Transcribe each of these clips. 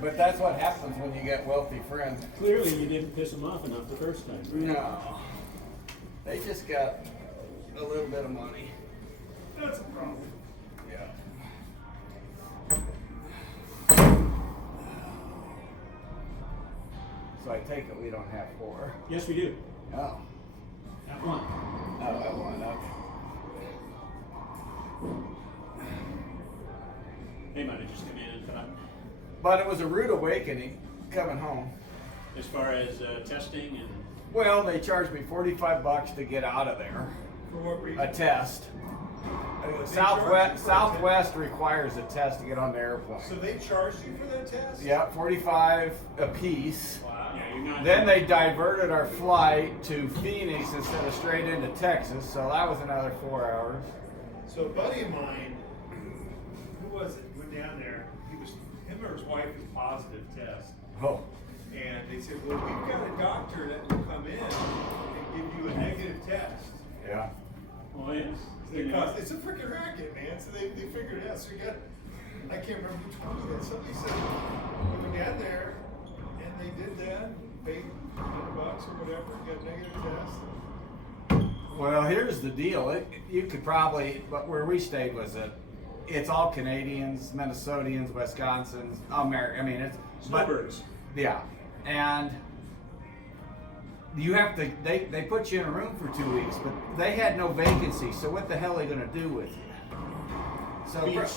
But that's what happens when you get wealthy friends. Clearly, you didn't piss them off enough the first time. Right? No. They just got a little bit of money. That's a problem. Yeah. So I take it we don't have 4. Yes, we do. Oh. At one. Oh, I won. Okay. They might have just come in and thought, But it was a rude awakening coming home. as far as testing and Well, they charged me $45 to get out of there. For what reason? A test. They Southwest requires a test to get on the airplane. So they charged you for that test? Yeah, 45 a piece. Wow. yeah, you're not. Then they diverted our flight to Phoenix instead of straight into Texas, so that was another 4 hours. So a buddy of mine, who was it? Went down there. Him or his wife was positive test, Oh, and they said, "Well, we've got a doctor that will come in and give you a negative test." yeah. Well, yes. It's a freaking racket, man. So they figured it out. So you got, I can't remember who told me that. Somebody said we went down there and they did that, paid $100 or whatever, got a negative test. Well, here's the deal. You could probably, but where we stayed was it's all Canadians, Minnesotans, Wisconsins, America. I mean, it's Snowbirds. Yeah, and you have to. They put you in a room for 2 weeks, but they had no vacancy. So what the hell are they going to do with you? So Beach.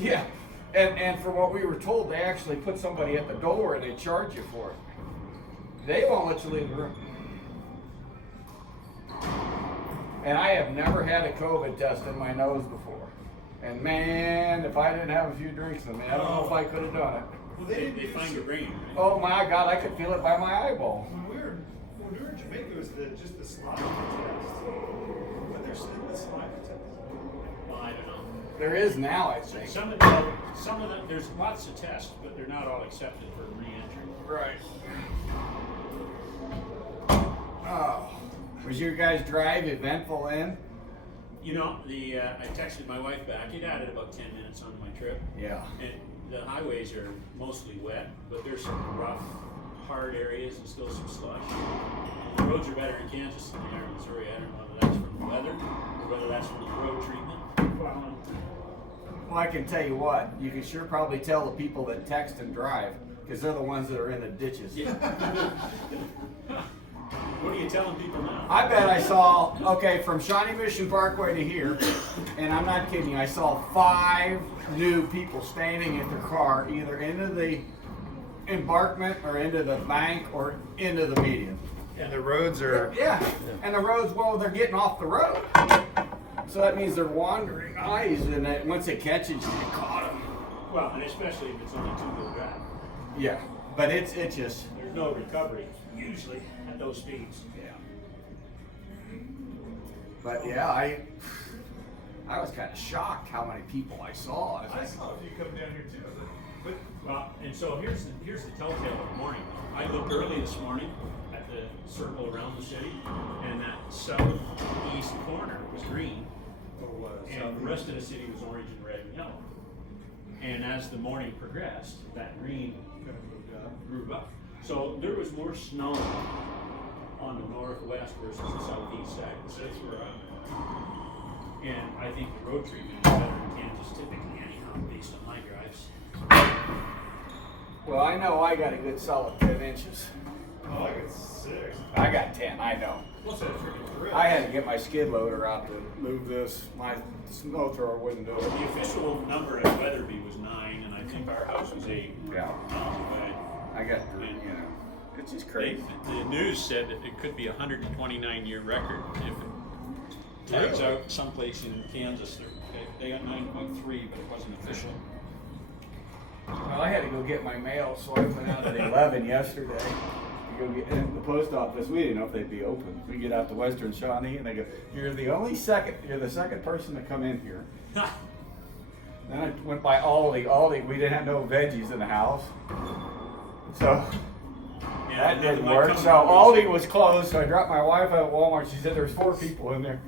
yeah, and from what we were told, they actually put somebody at the door and they charge you for it. They won't let you leave the room. And I have never had a COVID test in my nose before. And man, if I didn't have a few drinks in me, I don't know if I could have done it. Well, They find your brain, right? Oh my God, I could feel it by my eyeball. When we were in Jamaica, it was just the saliva test. But there's still the saliva test. Well, I don't know. There is now, I think. Some of them, there's lots of tests, but they're not all accepted for re-entry. Right. Oh, was your guys' drive eventful then? You know, I texted my wife back. It added about 10 minutes onto my trip. Yeah. And the highways are mostly wet, but there's some rough, hard areas and still some slush. The roads are better in Kansas than they are in Missouri. I don't know whether that's from the weather or whether that's from the road treatment. Well, I can tell you what, you can sure probably tell the people that text and drive, because they're the ones that are in the ditches. Yeah. What are you telling people now? I bet I saw, okay, from Shawnee Mission Parkway to here, and I'm not kidding, I saw 5 new people standing at their car, either into the embankment or into the bank or into the median. And the roads are. Yeah, and the roads, well, they're getting off the road. So that means they're wandering eyes, and that once it catches you, you caught them. Well, and especially if it's only 2-wheel drive. Yeah, but it's just. There's no recovery, usually, at those speeds. Yeah. But yeah, I was kind of shocked how many people I saw. I saw a few come down here too. But Well, and so here's the telltale of the morning. I looked early this morning at the circle around the city, and that southeast corner was green, and the rest of the city was orange and red and yellow. And as the morning progressed, that green kind of moved up. grew up. So there was more snow on the northwest versus the southeast side of the city. That's where I'm at. And I think the road treatment is better in Kansas typically anyhow, based on my drives. Well, I know I got a good solid 10 inches. Oh, I got 6. I got 10, I know. What's that freaking thrill? I had to get my skid loader out to move this. My snow thrower wouldn't do it. The official number at Weatherby was 9, and I think our house was 8. Yeah. I got, it's just crazy. The news said that it could be a 129-year record if it tags out someplace in Kansas. They got 9.3, but it wasn't official. Well, I had to go get my mail, so I went out at 11 yesterday to go get in the post office. We didn't know if they'd be open. We get out to Western Shawnee, and they go, you're the second person to come in here. Then I went by Aldi. We didn't have no veggies in the house. So that didn't work. So Aldi was closed, so I dropped my wife at Walmart. She said there's 4 people in there.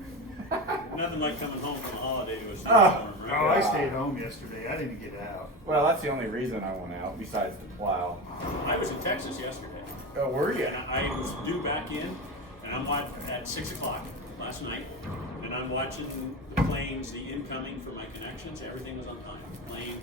Nothing like coming home from a holiday to a Oh, snowstorm, right? Oh, I stayed home yesterday. I didn't get out. Well, that's the only reason I went out, besides the plow. I was in Texas yesterday. Oh, were you? And I was due back in, and I'm watching at 6 o'clock last night, and I'm watching the planes, the incoming for my connections. Everything was on time. Plane.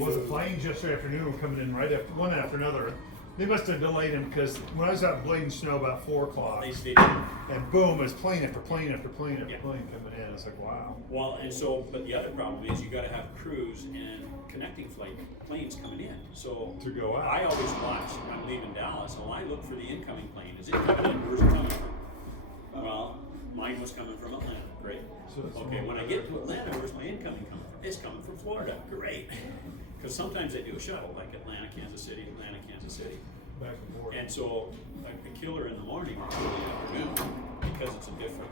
Was the planes yesterday afternoon were coming in right after one after another. They must have delayed them because when I was out blading snow about 4 o'clock, They stayed in. and boom, it was plane after plane after plane after Yeah. plane coming in. It's like, wow. Well, and so, but the other problem is you got to have crews and connecting flight planes coming in. So To go out. I always watch. I'm leaving Dallas, so I look for the incoming plane. Is it coming in? Where's it coming from? Well, mine was coming from Atlanta. Great. So it's Okay, more when I get to Atlanta, where's my incoming coming from? It's coming from Florida. Great. Because sometimes they do a shuttle, like Atlanta, Kansas City, Atlanta, Kansas City. Back and forth. And so, like the killer in the morning or in the afternoon, because it's a different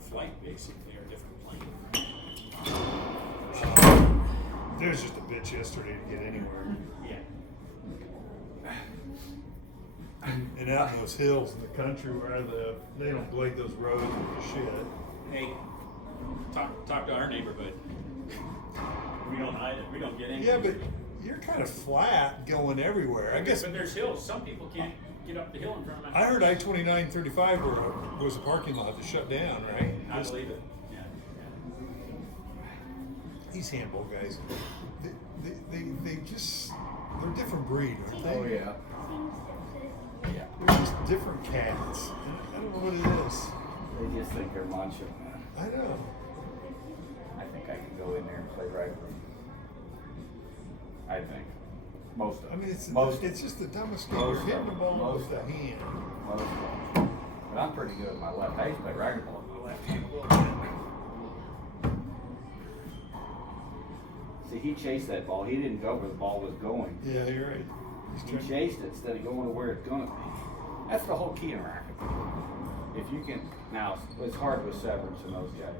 flight, basically, or different plane. It was just a bitch yesterday to get anywhere. Yeah. And out in those hills in the country where they don't blade those roads with shit. Hey, talk to our neighborhood. We don't hide it. We don't get any. Yeah, but you're kind of flat going everywhere. I guess. But there's hills. Some people can't get up the hill in front of my I house. heard I-29/35 was a parking lot that shut down, right? I believe it. Yeah. These handball guys, they just, they're a different breed, aren't they? Oh, yeah. Yeah. They're just different cats. And I don't know what it is. They just think they're munching. I know. I think I can go in there and play right with them. I think. Most of them. I mean, most it's just the dumbest game. most You're hitting the ball most with the of them. hand. Most of them. But I'm pretty good with my left. I used to play racquetball with my left hand a little bit. See, he chased that ball. He didn't go where the ball was going. Yeah, you're right. He chased it instead of going to where it's gonna be. That's the whole key in racquetball. If you can, now it's hard with Severance and those guys.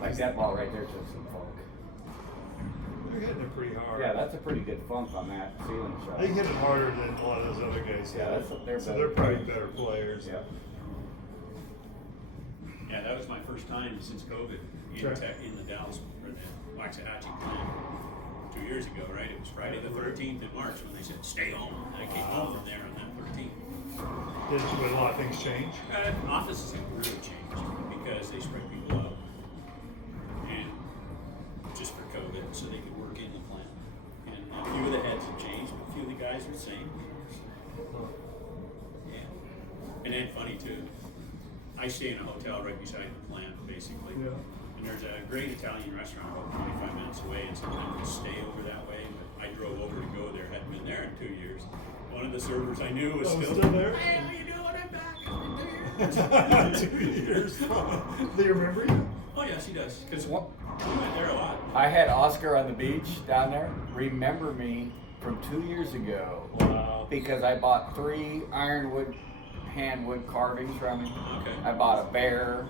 Like that ball right there took some funk. They're hitting it pretty hard. Yeah, that's a pretty good funk on that ceiling shot. They hit it harder than a lot of those other guys. Yeah, hit. they're so better they're probably players. better players. Yeah. Yeah, that was my first time since COVID Sure. in the Dallas or the Waxahachie plant 2 years ago, right? It was Friday the 13th in March when they said stay home. And I came home from there on that 13th. Did a lot of things change? Offices have really changed because they spread people out, and just for COVID, so they could work in the plant. And a few of the heads have changed, but a few of the guys are the same. Yeah. And then funny too, I stay in a hotel right beside the plant, basically. Yeah. And there's a great Italian restaurant about 25 minutes away, and sometimes we stay over that way. But I drove over to go there. Hadn't been there in 2 years. One of the servers I knew was still there. Hey, how you doing? I'm back. It's been 2 years. 2 years. Do you remember you? Oh yes, he does. Because we went there a lot. I had Oscar on the beach down there remember me from 2 years ago. Wow. Because I bought 3 ironwood handwood carvings from him. Okay. I bought a bear,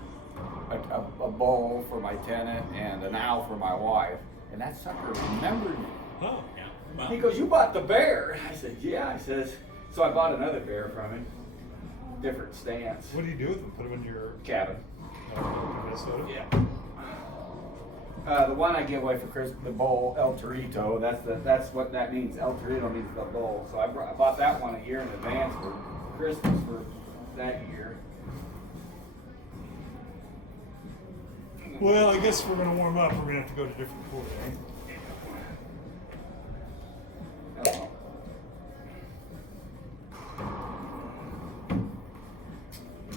a bowl for my tenant, and an owl for my wife. And that sucker remembered me. Oh. Yeah. Well, He goes, "You bought the bear?" I said, "Yeah." I says, so I bought another bear from him. Different stance. What do you do with them? Put them in your Cabin. Minnesota? yeah. The one I give away for Christmas, the bowl, El Torito. That's what that means. El Torito means the bowl. So I bought that one a year in advance for Christmas for that year. Well, I guess if we're going to warm up, we're going to have to go to different port, eh? Oh.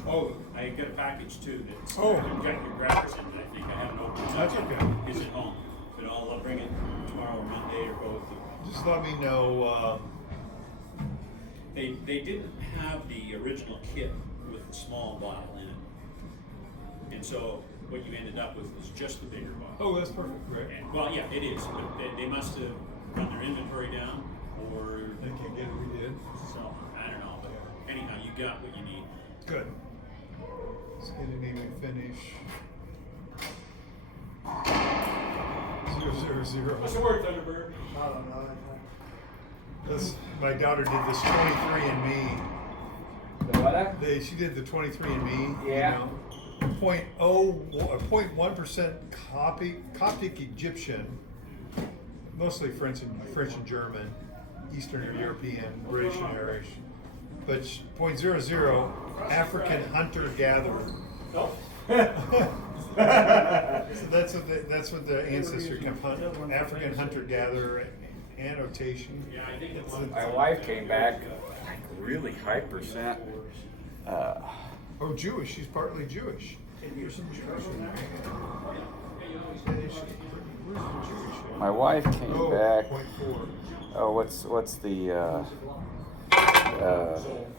Oh, I got a package too. That's Oh. you've got your grabbers in. I think I haven't opened it. That's yet. okay. Is it home? But I'll bring it tomorrow or Monday or both. Just let me know. They didn't have the original kit with the small bottle in it, and so what you ended up with was just the bigger bottle. Oh, that's perfect, right? And, well, yeah, it is, but they must have run their inventory down, or They can't get it, we did. so I don't know. But anyhow, you got what you need. Good. Let's get an even finish. 0-0-0. What's the word, Thunderbird? I don't know. This, my daughter did this 23andMe. The what? She did the 23andMe. Yeah. You know? 0.1% Coptic Egyptian, mostly French and German, Eastern European, British and Irish, but 0.00 African hunter-gatherer. Oh. So that's what the ancestry comes from. African hunter-gatherer annotation. Yeah, I think it's My wife came back like really high percent. Oh, Jewish. She's partly Jewish. There's some Jewish in there. Where's the Jewish? My wife came back. 0.4. Oh, what's the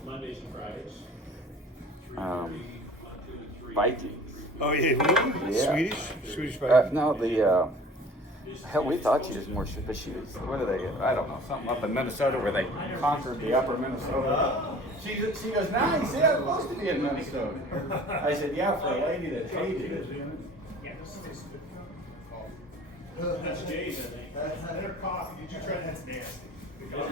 Mondays and Fridays. Vikings? Oh yeah, really? Yeah. Swedish Viking. No, the hell, we thought she was more, but she was. What did they get? I don't know, something up in Minnesota where they conquered the upper Minnesota. She goes, nice. Yeah, I'm supposed to be in Minnesota. I said, yeah, for a lady that hated it. That's Jay's, I think. Their coffee. Did you try that? That's nasty. It was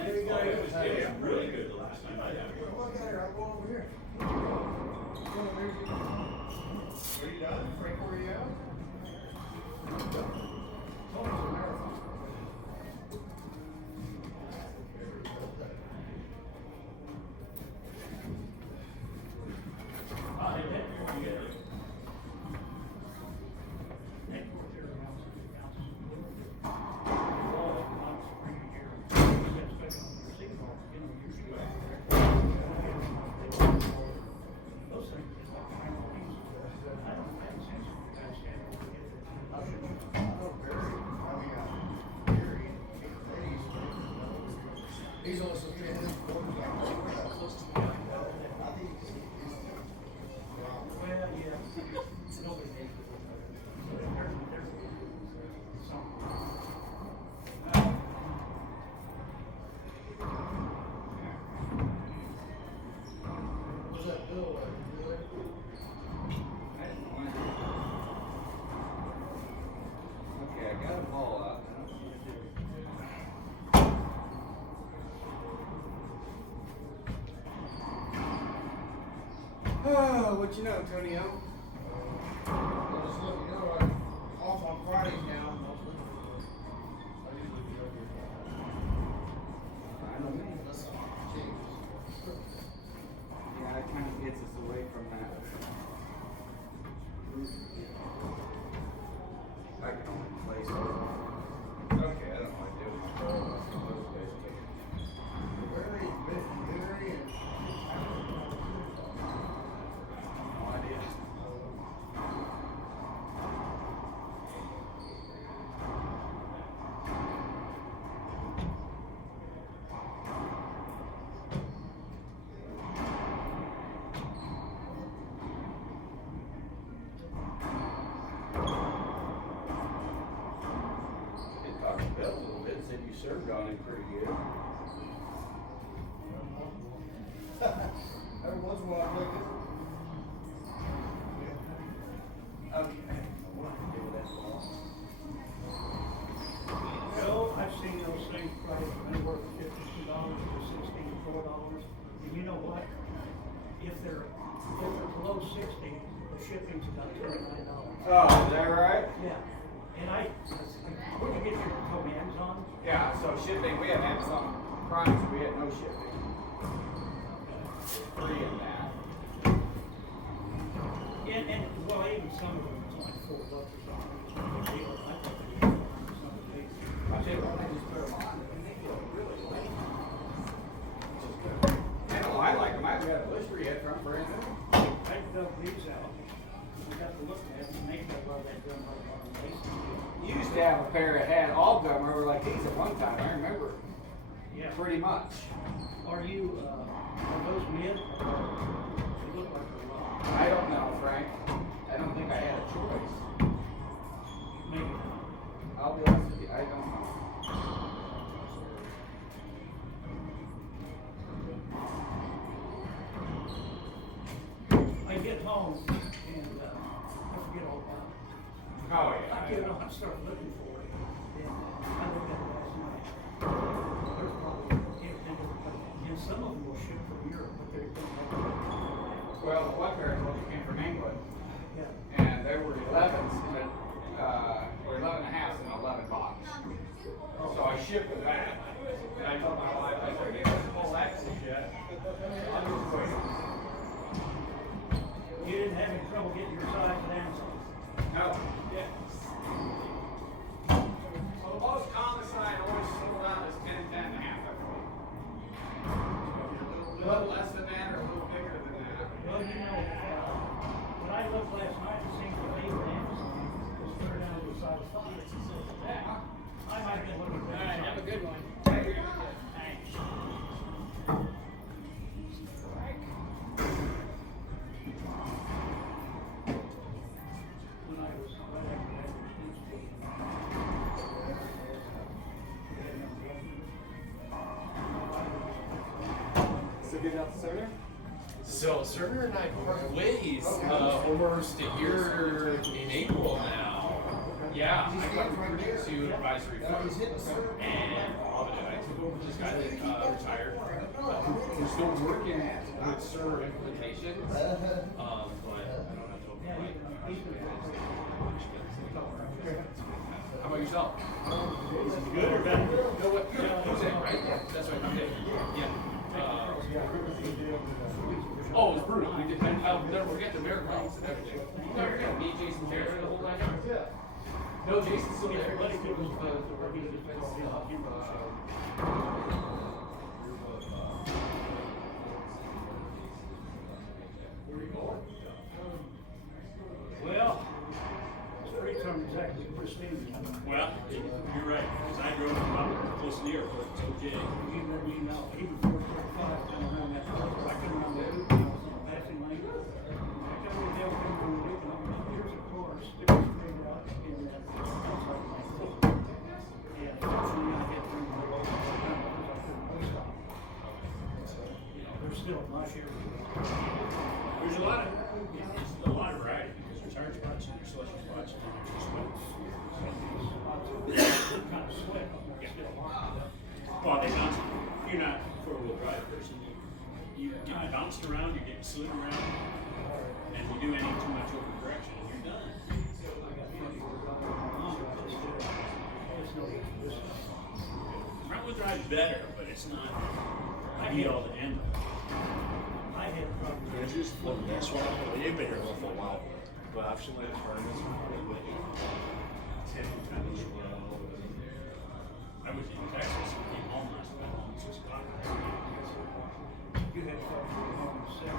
really good the last time I had it. Look at her. I'll go over here. Are you done? Frank, where are you at? He's also trying to Okay, I got them all up. Oh, what you know, Antonio? off on Fridays now. Yeah, it kind of gets us away from that. I can only play so long. Okay, I don't want to do it. No idea. Did talk to Bill a little bit, said you served on him pretty good. Every once in a while, I look at Okay. What to do with that ball? Well, I've seen those things price anywhere from $52 to $64. And you know what? If they're below 60, the shipping's about $29. Oh, is that right? Yeah. And where'd you get your from Amazon? Yeah, so shipping, we had Amazon Prime, so we had no shipping. Free in that. And well, even some of them, it's like $4 or something. It's no big deal. I think it's some of these. I tell you what, I just put them on and they feel really light. Which is good. I know, I like them. I've got a blister yet from brand new. I dug these out. We got to look at them and they got a lot of that done like on the Mason. You used to have a pair that had all gum rubber like these at one time, I remember. Yeah. Pretty much. Are those mid? They look like they're rock. I don't know, Frank. I don't think I had a choice. Maybe not. I'll be honest with you, I don't know. I get home and I forget all about it. Oh, I get home, I start looking for it. And I looked at it last night. There's probably, and some of them will ship from Europe, but they're going to have. Well, one pair of clothes came from England. Yeah. So I shipped it back. And I told my wife, I said, "He doesn't pull that shit. I'm just waiting." You didn't have any trouble getting your size down? No. Yeah. Well, the most common sign always sold out is 10, 10 and a half. A little less than that or a little bigger than that. Well, you know, when I looked last night, it seemed to me that Amazon was clear down to a size 5. I might have been looking for All right, have a good one. Thanks. When I was right after that, So get out the center? So Cerner and I parted ways almost a year in April now. Yeah, I got recruited to advisory firm, and I took over this guy that retired, who's still working with Cerner implementation. But I don't have to open my How about yourself? Good or bad? No, what? Who's it, right? That's right, I'm Dave. Yeah. Oh, it's brutal. We did, I'll never forget the marathons and everything. Never forget me, Jason Terry, the whole nine yards. No, Jason's still there. Everybody could look for the defense. Where are you going? Well, streets aren't exactly pristine. Well, you're right, because I drove up close to the airport, it's okay. You know, even 435 coming around that corner, I come around the loop, and I was on a passing lane. I come over the hill, come around the loop, and I'm like, here's a car sticking straight out in that outside lane. And fortunately, I get through the road, because I couldn't stop. You know, there's still much everywhere. There's a lot of variety, because there's hard spots and there's slushy spots and there's just Kind of slick, but there's still a lot. well, they bounce, if you're not a four-wheel drive person, you get bounced around, you're getting slid around, and if you do any too much over correction, you're done. Front wheel drive's better, but it's not ideal to end. I had problems. There's just one this one. You've been here for a while. But option like this one. I was in Texas and came home last night at 6 o'clock. You had trouble with home at 6. You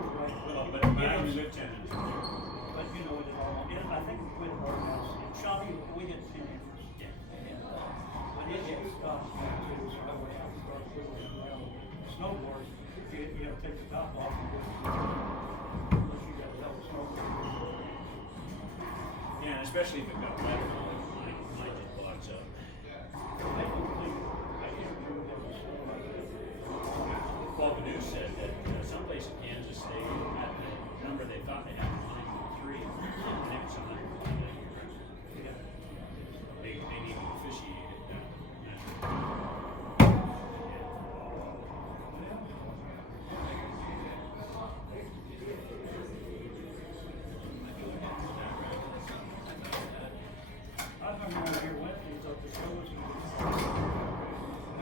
were right. Well, but I only live 10 minutes from here. But you know, I think we had our house in Shawnee, we had 10 acres. Yeah. And I did get stopped too, so I went out and started whittling around snowboards. You know, take the top off and unless you got a double snowboard. Yeah, and especially if it got wet, mine just clogs up. I don't think, I can't remember what was Paul Canoe said that some place in Kansas, they had the number they thought they had in mind for 3, and it was 100. They need to officiate it. I remember when we went things up the shows and we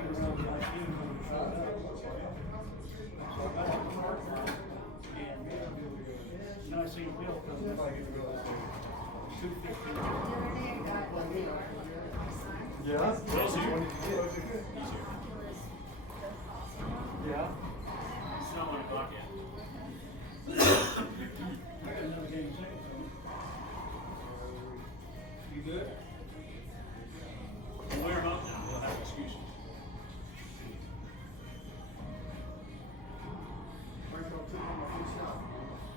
were around the IT when we showed up. So I got in the car and then I seen Bill come in. 250. Yeah? Bill's here. He's here. Yeah? It's not 1 o'clock yet. I got another game ticket for him. You good? We'll wear them out now, we'll have excuses.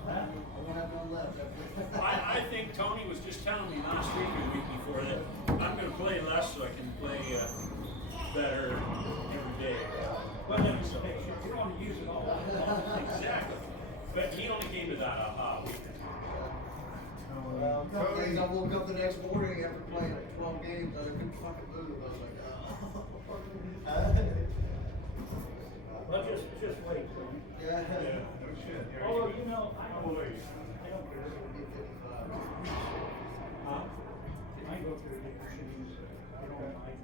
Huh? I think Tony was just telling me last week or the week before that I'm going to play less so I can play better every day. Well, then you say, you don't want to use it all. Exactly. But he only came to that week. Well, a couple days I woke up the next morning after playing 12 games, I couldn't fucking move. I was like, Well, just wait, will you? yeah. No shit. Although, you know, I How don't old are you? I don't care. Huh? I go through the machines, I don't like.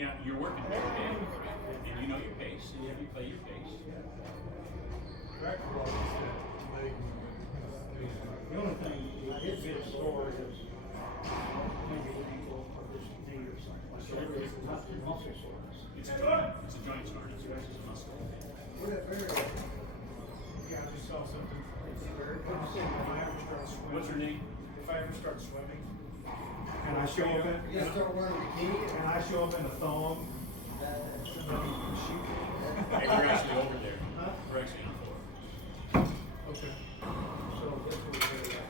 Yeah, you're working every day, and you know your pace, and you play your pace. Racquetball is that leg. The only thing I did get a sore is maybe an ankle or this knee or something like that. It's not muscle soreness. It's a joint soreness versus a muscle. Where that bear? Yeah, I just saw something. If I ever start swimming. What's her name? If I ever start swimming, and I show up in, You gotta start wearing a bikini. and I show up in a thong, somebody can shoot me. Hey, we're actually over there. Huh? We're actually on floor. Okay. So that's what we're doing.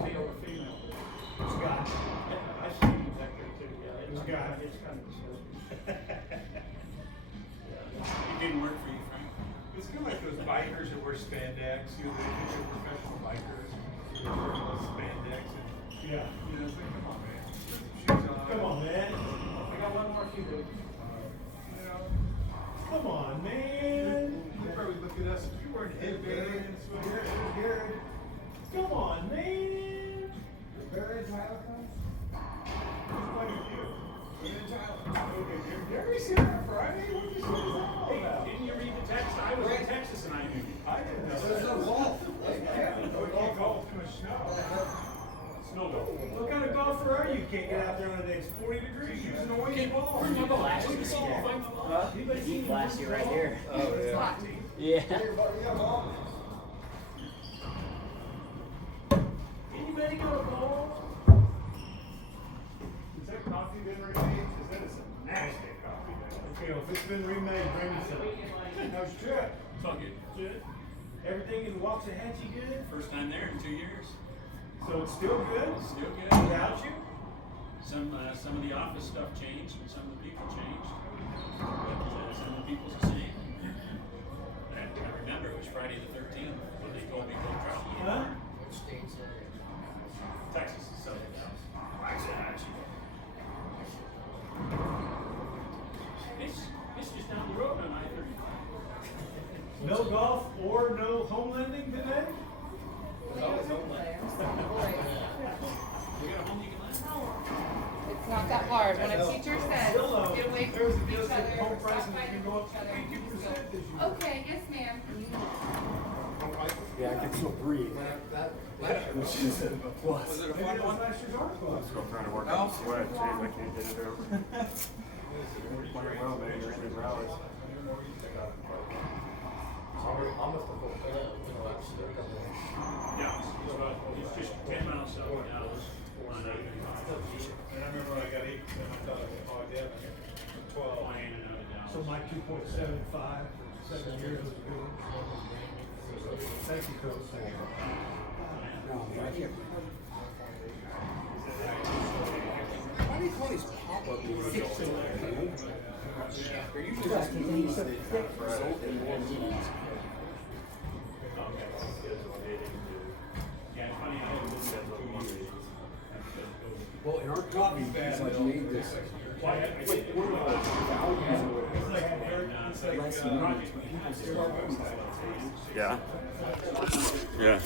Male or female? It's got. I see you back there too, yeah. It's got- It's kind of disgusting. It didn't work for you, Frank? It's kind of like those bikers that wear spandex, you know, they think they're professional bikers. They wear those spandex and, Yeah. you know, it's like, come on, man. Put some shoes on. Come on, man. I got one more to do. You know, Come on, man. you probably look at us, if you're wearing headbands, Garrett, Come on, man. the bear in Tyler come? who's playing with you? He's in Tyler. Okay, Gary's here on Friday, what is this all Hey, about? didn't you read the text? I was in Texas and I knew. I didn't know There's no that. golf. Oh, you can't golf too much snow. Snow golf. What kind of golfer are you? Can't get out there when it's 40 degrees. Use an orange ball. Deep last year right here. Oh, yeah. Yeah. Yeah, golf. Anybody got a ball? Is that coffee been remade? Cause that is some nasty coffee. Okay, well, if it's been remade, bring me some. How's your trip? It's all good. Good. Everything in Waxahachie good? First time there in 2 years. So it's still good? Still good. Without you? Some of the office stuff changed and some of the people changed. But some of the people's the same. And I remember it was Friday the 13th when they told me to try to get Huh? Texas is something else. Waxahachie. It's just down the road on I-30. No golf or no homelanding today? We got a home you can land. It's not that hard. When a teacher says, Still, get away from there's a each deal other, that home stop prices fighting can go up each other, 50% just go, this year. okay, yes ma'am. Yeah, I can still breathe. Which is a plus. Was it a Maybe fun it was one? last year's art class. Still trying to work out the sweat. Jeez, I can't get it over. Playing well, man. You're in these rallies. Yeah, it's just 10 miles south of Dallas on I-35. And I remember when I got 8, I thought, oh, damn, I got 12. Flying in and out of Dallas. So my 2.75 for 7 years was good. Thank you, Coach. Why do you call these pop-up meetings? They're usually just meetings that result in more meetings. Yeah, it's funny, I haven't looked at the 2 years. Well, in our copy, it's like made this. Why, I Like, did- what are the values or It's like, it's like, less meetings, but people still. Starbucks. Yeah. Yeah.